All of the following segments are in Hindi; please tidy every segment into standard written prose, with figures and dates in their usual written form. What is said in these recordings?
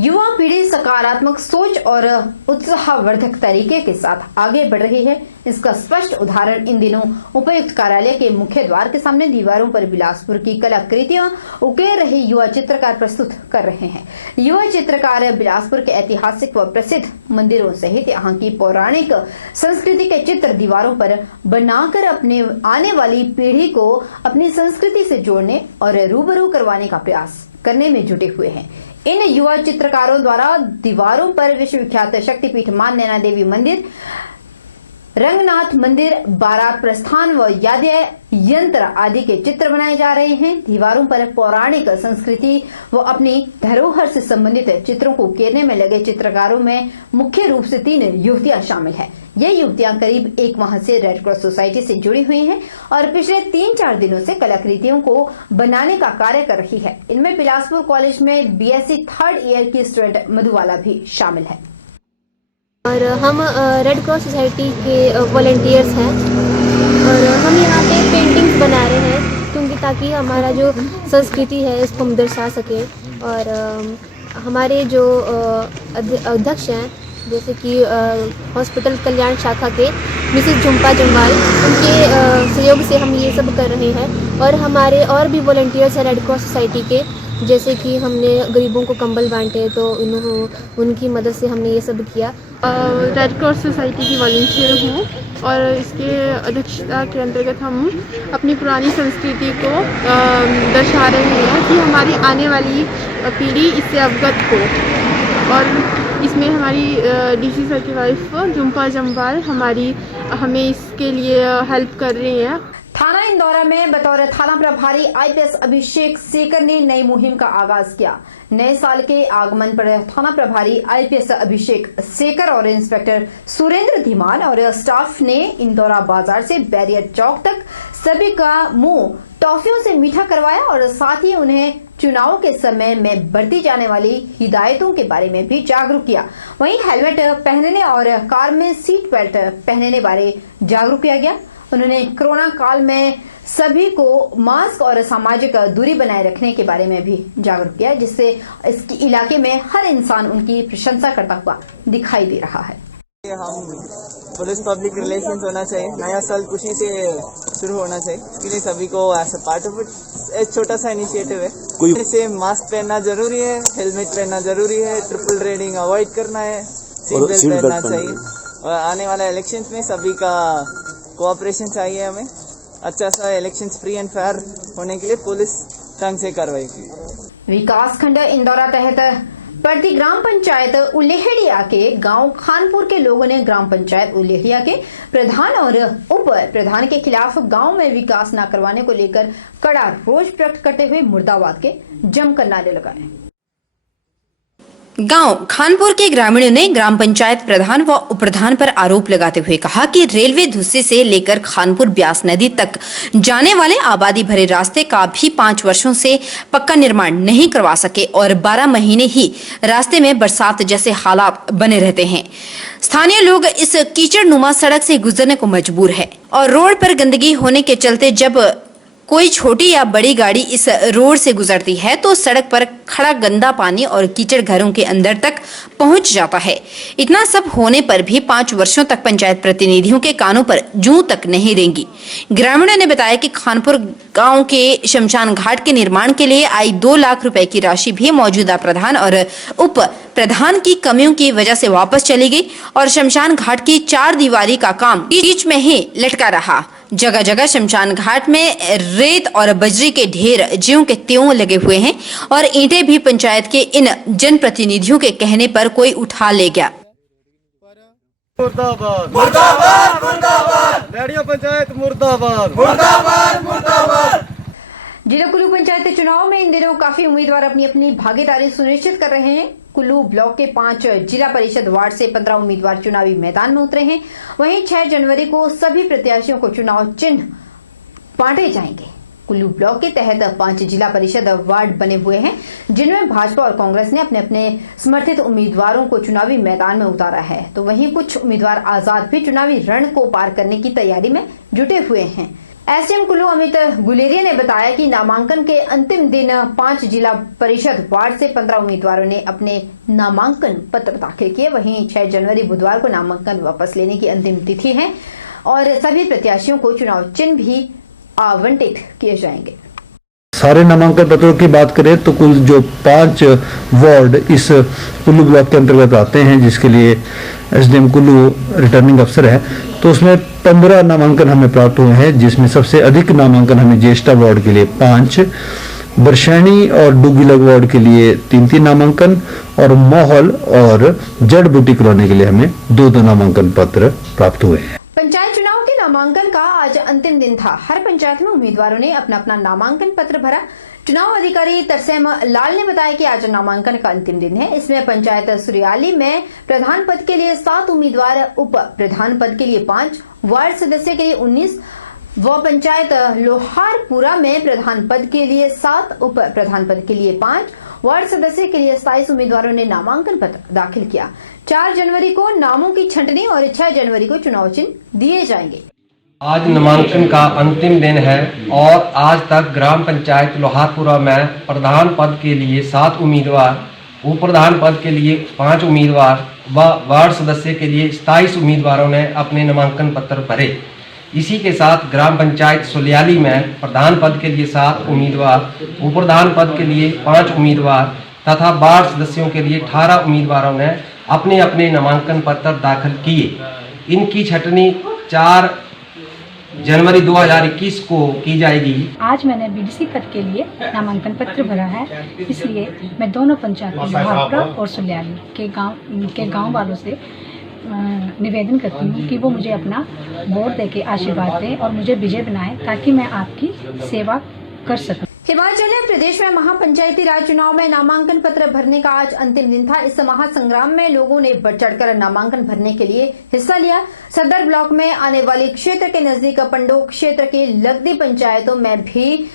युवा पीढ़ी सकारात्मक सोच और उत्साहवर्धक तरीके के साथ आगे बढ़ रही है। इसका स्पष्ट उदाहरण इन दिनों उपायुक्त कार्यालय के मुख्य द्वार के सामने दीवारों पर बिलासपुर की कलाकृतियां उकेर रहे युवा चित्रकार प्रस्तुत कर रहे हैं। युवा चित्रकार बिलासपुर के ऐतिहासिक व प्रसिद्ध मंदिरों सहित यहाँ की पौराणिक संस्कृति के चित्र दीवारों पर बनाकर अपने आने वाली पीढ़ी को अपनी संस्कृति से जोड़ने और रूबरू करवाने का प्रयास करने में जुटे हुए हैं। इन युवा चित्रकारों द्वारा दीवारों पर विश्वविख्यात शक्तिपीठ मां नैना देवी मंदिर, रंगनाथ मंदिर, बारात प्रस्थान व याद्य यंत्र आदि के चित्र बनाए जा रहे हैं। दीवारों पर पौराणिक संस्कृति व अपनी धरोहर से संबंधित चित्रों को उकेरने में लगे चित्रकारों में मुख्य रूप से 3 युवतियां शामिल हैं। ये युवतियां करीब 1 माह से रेड क्रॉस सोसाइटी से जुड़ी हुई हैं और पिछले 3-4 दिनों से कलाकृतियों को बनाने का कार्य कर रही है। इनमें बिलासपुर कॉलेज में बीएससी 3rd ईयर की स्टूडेंट मधुबाला भी शामिल है। और हम रेड क्रॉस सोसाइटी के वॉलंटियर्स हैं और हम यहाँ पे पेंटिंग्स बना रहे हैं क्योंकि ताकि हमारा जो संस्कृति है इसको हम दर्शा सकें। और हमारे जो अध्यक्ष हैं जैसे कि हॉस्पिटल कल्याण शाखा के मिसेस झुम्पा जम्वाल, उनके सहयोग से हम ये सब कर रहे हैं। और हमारे और भी वॉलंटियर्स हैं रेड क्रॉस सोसाइटी के, जैसे कि हमने गरीबों को कंबल बांटे तो उनकी मदद से हमने ये सब किया। रेड क्रॉस सोसाइटी की वॉलंटियर हूँ और इसके अध्यक्षता के अंतर्गत हम अपनी पुरानी संस्कृति को दर्शा रहे हैं कि हमारी आने वाली पीढ़ी इससे अवगत हो। और इसमें हमारी डीसी सर की वाइफ झुम्पा जम्वाल हमें इसके लिए हेल्प कर रही हैं। थाना इंदौरा में बतौर थाना प्रभारी आईपीएस अभिषेक सेकर ने नई मुहिम का आगाज किया। नए साल के आगमन पर थाना प्रभारी आईपीएस अभिषेक सेकर और इंस्पेक्टर सुरेंद्र धीमान और स्टाफ ने इंदौरा बाजार से बैरियर चौक तक सभी का मुंह टॉफियों से मीठा करवाया और साथ ही उन्हें चुनाव के समय में बरती जाने वाली हिदायतों के बारे में भी जागरूक किया। वहीं हेलमेट पहनने और कार में सीट बेल्ट पहनने बारे जागरूक किया गया। उन्होंने कोरोना काल में सभी को मास्क और सामाजिक दूरी बनाए रखने के बारे में भी जागरूक किया, जिससे इस इलाके में हर इंसान उनकी प्रशंसा करता हुआ दिखाई दे रहा है। हम पुलिस पब्लिक रिलेशंस होना चाहिए, नया साल खुशी से शुरू होना चाहिए, इसके लिए सभी को as a part of it एक छोटा सा इनिशिएटिव है। से मास्क पहनना जरूरी है, हेलमेट पहनना जरूरी है, ट्रिपल रेडिंग अवॉइड करना है, सीट बेल्ट पहनना चाहिए। और आने वाले इलेक्शंस में सभी का कोऑपरेशन चाहिए हमें। अच्छा सा इलेक्शंस फ्री एंड फेयर होने के लिए पुलिस ढंग से कार्रवाई की। विकास खंड इंदौरा तहत पड़ती ग्राम पंचायत उलेहड़िया के गांव खानपुर के लोगों ने ग्राम पंचायत उलेहड़िया के प्रधान और उप प्रधान के खिलाफ गांव में विकास न करवाने को लेकर कड़ा रोष प्रकट करते हुए मुर्दाबाद के जमकर नारे लगाए। गांव खानपुर के ग्रामीणों ने ग्राम पंचायत प्रधान व उप प्रधान पर आरोप लगाते हुए कहा कि रेलवे धुस्से से लेकर खानपुर ब्यास नदी तक जाने वाले आबादी भरे रास्ते का भी 5 वर्षों से पक्का निर्माण नहीं करवा सके और 12 महीने ही रास्ते में बरसात जैसे हालात बने रहते हैं। स्थानीय लोग इस कीचड़नुमा सड़क से गुजरने को मजबूर है और रोड पर गंदगी होने के चलते जब कोई छोटी या बड़ी गाड़ी इस रोड से गुजरती है तो सड़क पर खड़ा गंदा पानी और कीचड़ घरों के अंदर तक पहुंच जाता है। इतना सब होने पर भी 5 वर्षों तक पंचायत प्रतिनिधियों के कानों पर जूं तक नहीं रेंगी। ग्रामीणों ने बताया कि खानपुर गांव के शमशान घाट के निर्माण के लिए आई 2 लाख रुपए की राशि भी मौजूदा प्रधान और उप प्रधान की कमियों की वजह से वापस चली गई और शमशान घाट की 4 दीवारी का काम बीच में ही लटका रहा। जगह जगह शमशान घाट में रेत और बजरी के ढेर ज्यों के त्यों लगे हुए हैं और ईंटें भी पंचायत के इन जनप्रतिनिधियों के कहने पर कोई उठा ले गया। मुर्दाबाद मुर्दाबाद मुर्दाबाद, रेडियो पंचायत मुर्दाबाद मुर्दाबाद मुर्दाबाद। जिला कुल्लू पंचायत चुनाव में इन दिनों काफी उम्मीदवार अपनी अपनी भागीदारी सुनिश्चित कर रहे हैं। कुल्लू ब्लॉक के 5 जिला परिषद वार्ड से 15 उम्मीदवार चुनावी मैदान में उतरे हैं। वहीं 6 जनवरी को सभी प्रत्याशियों को चुनाव चिन्ह बांटे जाएंगे। कुल्लू ब्लॉक के तहत 5 जिला परिषद वार्ड बने हुए हैं, जिनमें भाजपा और कांग्रेस ने अपने अपने समर्थित उम्मीदवारों को चुनावी मैदान में उतारा है, तो वहीं कुछ उम्मीदवार आजाद भी चुनावी रण को पार करने की तैयारी में जुटे हुए हैं। एसडीएम कुल्लू अमित गुलेरिया ने बताया कि नामांकन के अंतिम दिन 5 जिला परिषद वार्ड से 15 उम्मीदवारों ने अपने नामांकन पत्र दाखिल किए। वहीं 6 जनवरी बुधवार को नामांकन वापस लेने की अंतिम तिथि है और सभी प्रत्याशियों को चुनाव चिन्ह भी आवंटित किए जाएंगे। सारे नामांकन पत्रों की बात करें तो कुल जो 5 वार्ड इस कुल्लू ब्लॉक के अंतर्गत आते हैं, जिसके लिए एसडीएम कुल्लू रिटर्निंग अफसर है, तो उसमें 15 नामांकन हमें प्राप्त हुए हैं, जिसमें सबसे अधिक नामांकन हमें ज्येष्ठा वार्ड के लिए 5, बरशैनी और डुगीलग वार्ड के लिए 3-3 नामांकन और माहौल और जड़ बूटी कॉलोनी के लिए हमें 2-2 नामांकन पत्र प्राप्त हुए हैं। पंचायत चुनाव के नामांकन का आज अंतिम दिन था। हर पंचायत में उम्मीदवारों ने अपना अपना नामांकन पत्र भरा। चुनाव अधिकारी तरसेम लाल ने बताया कि आज नामांकन का अंतिम दिन है। इसमें पंचायत सुरियाली में प्रधान पद के लिए 7 उम्मीदवार, उप प्रधान पद के लिए 5, वार्ड सदस्य के लिए 19 व पंचायत लोहारपुरा में प्रधान पद के लिए 7, उप प्रधान पद के लिए 5, वार्ड सदस्य के लिए 27 उम्मीदवारों ने नामांकन पत्र दाखिल किया। 4 जनवरी को नामों की छंटनी और 6 जनवरी को चुनाव चिन्ह दिए जाएंगे। आज नामांकन का अंतिम दिन है और आज तक ग्राम पंचायत लोहारपुरा में प्रधान पद के लिए 7 उम्मीदवार, उप प्रधान पद के लिए 5 उम्मीदवार व वार्ड सदस्य के लिए 27 उम्मीदवारों ने अपने नामांकन पत्र भरे। इसी के साथ ग्राम पंचायत सुलियाली में प्रधान पद के लिए 7 उम्मीदवार, उप प्रधान पद के लिए 5 उम्मीदवार तथा वार्ड सदस्यों के लिए 18 उम्मीदवारों ने अपने अपने नामांकन पत्र दाखिल किए। इनकी छटनी 4 जनवरी 2021 को की जाएगी। आज मैंने बीडीसी पद के लिए नामांकन पत्र भरा है, इसलिए मैं दोनों पंचायतों लोहारपुरा और सुलियाली के गांव वालों से निवेदन करती हूँ कि वो मुझे अपना वोट देके आशीर्वाद दें और मुझे विजय बनाएं ताकि मैं आपकी सेवा कर सकूं। हिमाचल प्रदेश में महापंचायती राज चुनाव में नामांकन पत्र भरने का आज अंतिम दिन था। इस महासंग्राम में लोगों ने बढ़ चढ़कर नामांकन भरने के लिए हिस्सा लिया। सदर ब्लॉक में आने वाले क्षेत्र के नजदीक पंडोह क्षेत्र के लगदी पंचायतों में भी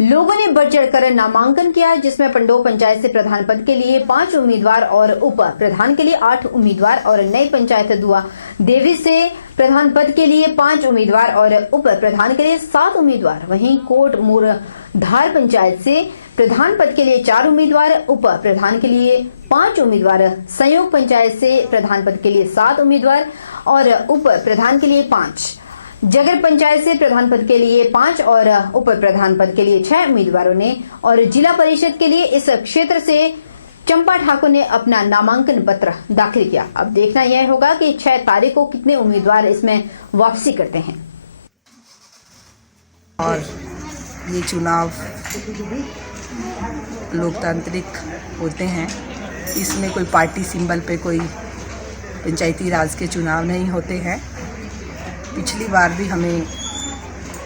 लोगों ने बढ़ चढ़कर नामांकन किया, जिसमें पंडोह पंचायत से प्रधान पद के लिए 5 उम्मीदवार और उप प्रधान के लिए 8 उम्मीदवार और नई पंचायत दुआ देवी से प्रधान पद के लिए 5 उम्मीदवार और उप प्रधान के लिए 7 उम्मीदवार। वहीं कोट मूर धार पंचायत से प्रधान पद के लिए 4 उम्मीदवार, उप प्रधान के लिए 5 उम्मीदवार, संयोग पंचायत से प्रधान पद के लिए 7 उम्मीदवार और उप प्रधान के लिए 5, जगर पंचायत से प्रधान पद के लिए 5 और उप प्रधान पद के लिए 6 उम्मीदवारों ने और जिला परिषद के लिए इस क्षेत्र से चंपा ठाकुर ने अपना नामांकन पत्र दाखिल किया। अब देखना यह होगा कि 6 तारीख को कितने उम्मीदवार इसमें वापसी करते हैं। और ये चुनाव लोकतांत्रिक होते हैं, इसमें कोई पार्टी सिंबल पे कोई पंचायती राज के चुनाव नहीं होते हैं। पिछली बार भी हमें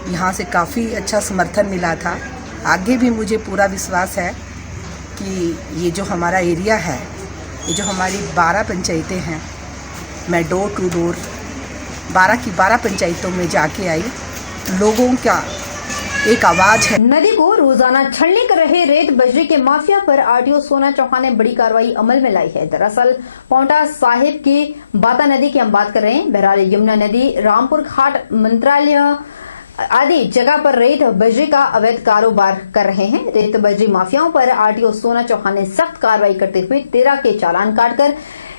यहाँ से काफ़ी अच्छा समर्थन मिला था। आगे भी मुझे पूरा विश्वास है कि ये जो हमारा एरिया है, ये जो हमारी 12 पंचायतें हैं, मैं डोर टू डोर 12 की 12 पंचायतों में जाके आई। लोगों का एक आवाज़ है। नदी को रोजाना छलनी कर रहे रेत बजरी के माफिया पर आरटीओ सोना चौहान ने बड़ी कार्रवाई अमल में लाई है। दरअसल पांवटा साहिब की बाता नदी की हम बात कर रहे हैं। बहरहाल यमुना नदी, रामपुर घाट, मंत्रालय आदि जगह पर रेत बजरी का अवैध कारोबार कर रहे हैं। रेत बजरी माफियाओं पर आरटीओ सोना चौहान ने सख्त कार्रवाई करते हुए 13 के चालान काटकर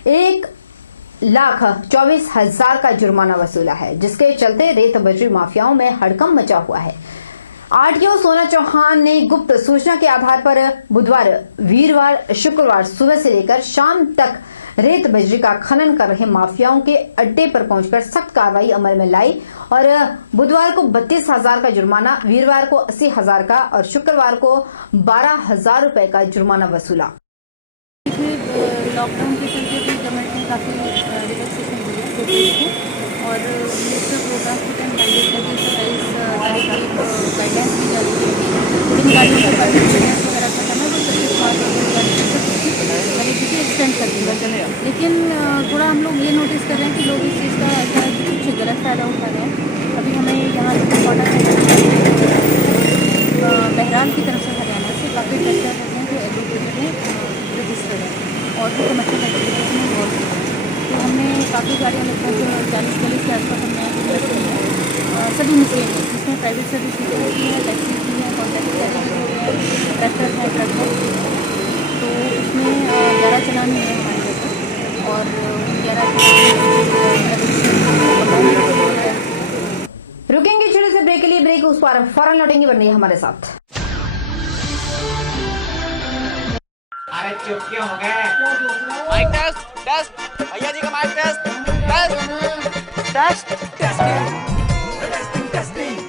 1,24,000 का जुर्माना वसूला है, जिसके चलते रेत बजरी माफियाओं में हड़कंप मचा हुआ है। आरटीओ सोना चौहान ने गुप्त सूचना के आधार पर बुधवार, वीरवार, शुक्रवार सुबह से लेकर शाम तक रेत बजरी का खनन कर रहे माफियाओं के अड्डे पर पहुंचकर सख्त कार्रवाई अमल में लाई और बुधवार को 32,000 का जुर्माना, वीरवार को 80,000 का और शुक्रवार को 12,000 रुपए का जुर्माना वसूला। लॉकडाउन के चलते भी गवर्नमेंट ने काफ़ी रिलैक्सेशन दी है और ये सब प्रोग्राम के टाइम गाइडलाइंस दी जा रही है। जिन गाड़ियों का पार्टिसिपेंस वगैरह खत्म है वो 25 एक्सटेंड कर दिया। लेकिन थोड़ा हम लोग ये नोटिस कर रहे हैं कि लोग इस चीज़ का ऐसा कुछ गलत फ़ायदा उठा रहे हैं। अभी हमें यहाँ बहराल की तरफ से हरियाणा से काफ़ी ट्रैक्टर होते हैं जो एग्रीकल्चर में रजिस्टर्ड है और जो कमर्शियल एक्टिविटीज़ में इन्वॉल्व है। तो हमने काफ़ी गाड़ियाँ लगभग 40-40 के आसपास हमने सभी मशीन जिसमें प्राइवेट सर्विस होती है, टैक्सी भी है, कॉन्ट्रैक्ट ट्रैक्टर है, ट्रक है। तो उसमें 11 चलान है हमारे घर पर और 11 रुकेंगे छोटे से ब्रेक के लिए, ब्रेक उस पर फौरन लौटेंगे, बनिए हमारे साथ। अरे चुप क्यों हो गए? माइक टेस्ट टेस्ट, भैया जी का माइक टेस्ट टेस्ट टेस्ट।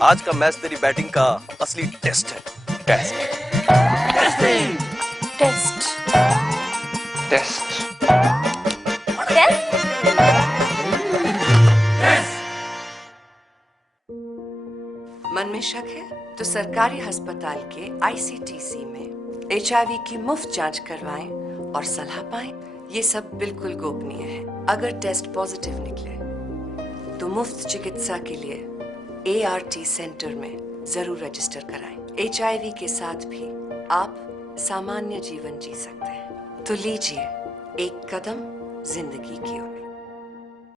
आज का मैच तेरी बैटिंग का असली टेस्ट है। Test testing test test. मन में शक है तो सरकारी अस्पताल के ICTC में HIV की मुफ्त जांच करवाएं और सलाह पाएं। ये सब बिल्कुल गोपनीय है। अगर टेस्ट पॉजिटिव निकले तो मुफ्त चिकित्सा के लिए ART सेंटर में जरूर रजिस्टर कराएं। HIV के साथ भी आप सामान्य जीवन जी सकते हैं। तो लीजिए एक कदम जिंदगी की ओर।